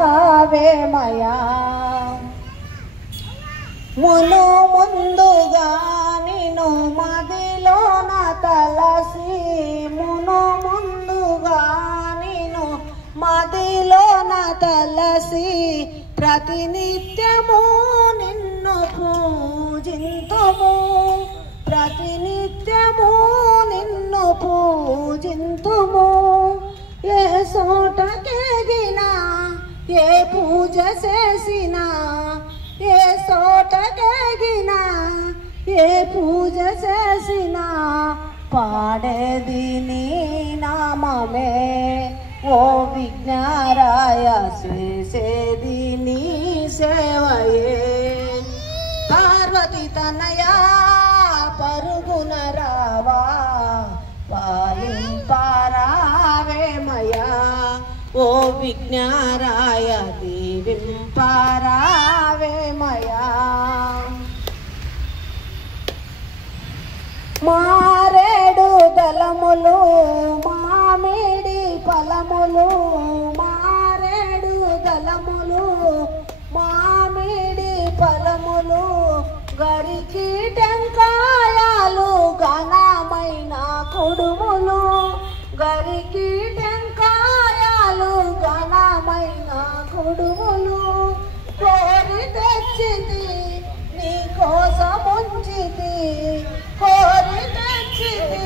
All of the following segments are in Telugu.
దీవింపరావేమయా మును ముందుగా నిన్ను మదిలోన తలసి మును ముందుగా నిన్ను మదిలోన తలసి ప్రతినిత్యము నిన్ను పూజింతుము ప్రతినిత్యము నిన్ను పూజింతుము ఏ చోటకెగినా ఏ పూజ చేసినా ఏ చోటకెగినా ఏ పూజ చేసినా పాడేది నీ నామమే ఓ విఘ్నరాయ చేసేది నీ సేవయే పార్వతి తనయా పరుగున రావా పాలింపరావేమయా ఓ విఘ్నరాయ దీవింపరావేమయా మారేడు దళములు మామిడి ఫలములు మారేడు దళములు మామిడి ఫలములు గరికి టెంకాయాలు ఘనమైన కుడుములు గరికి టెంకాయాలు ఘనమైన కుడుములు కోరి తెచ్చితి నీ కోసముంచితి కోరి తెచ్చితి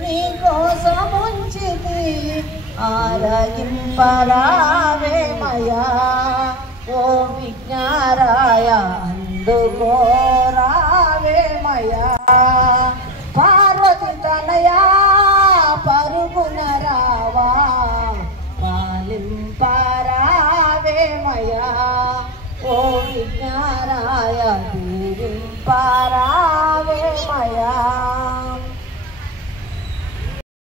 నీ కోసముంచితి ఆరగింపరావేమయా ఓ విఘ్నరాయ అందుకోరావేమయా పార్వతి తనయా పరుగున రావా పాలింపరావేమయా ఓ విఘ్నరాయ దీవింపరా